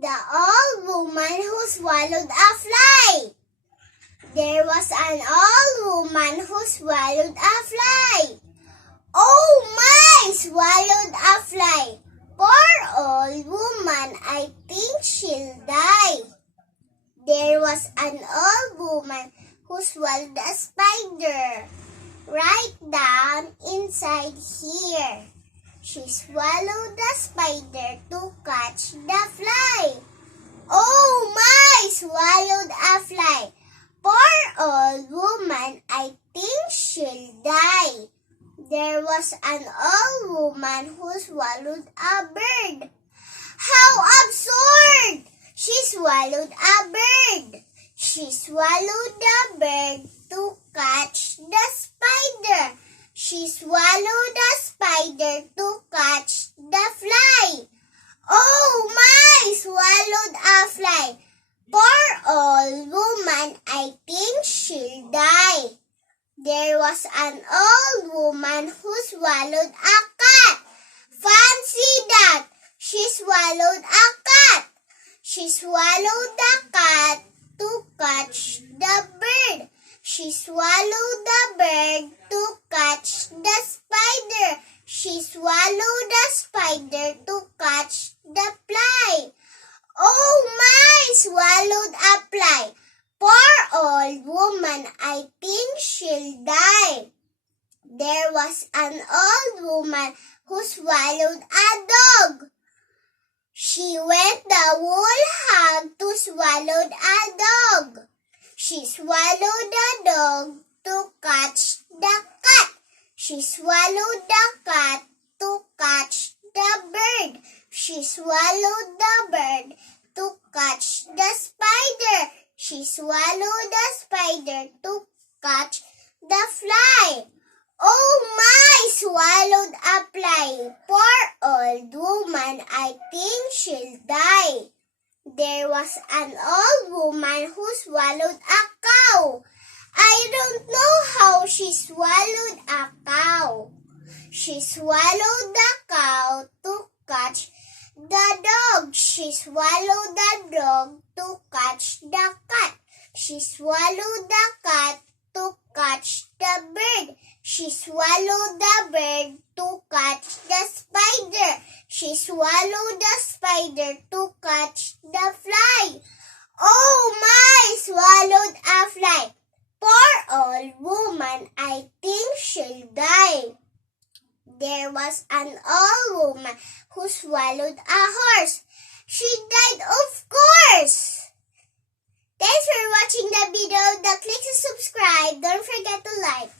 The old woman who swallowed a fly. There was an old woman who swallowed a fly. Oh my! Swallowed a fly. Poor old woman, I think she'll die. There was an old woman who swallowed a spider. Right down inside here. She swallowed the spider to catch the fly. Oh my! Swallowed a fly. Poor old woman, I think she'll die. There was an old woman who swallowed a bird. How absurd! She swallowed a bird. She swallowed the bird to catch the spider. She swallowed the spider to catch the fly. Oh my! Swallowed a fly. Poor old woman, I think she'll die. There was an old woman who swallowed a cat. Fancy that! She swallowed a cat. She swallowed the cat to catch the bird. She swallowed the bird to catch the spider. She swallowed the spider to catch the fly. Oh my! Swallowed a fly. Poor old woman, I think she'll die. There was an old woman who swallowed a dog. She went the whole hog to swallow a dog. She swallowed the dog to catch the cat. She swallowed the cat to catch the bird. She swallowed the bird to catch the spider. She swallowed the spider to catch the fly. Oh my! Swallowed a fly. Poor old woman, I think she'll die. There was an old woman who swallowed a cow. I don't know how she swallowed a cow. She swallowed the cow to catch the dog. She swallowed the dog to catch the cat. She swallowed the cat to catch the bird. She swallowed the bird to catch the spider. She swallowed the spider to catch the fly. Oh my! Swallowed a fly. Poor old woman, I think she'll die. There was an old woman who swallowed a horse. She died, of course. Thanks for watching the video. Click to subscribe. Don't forget to like.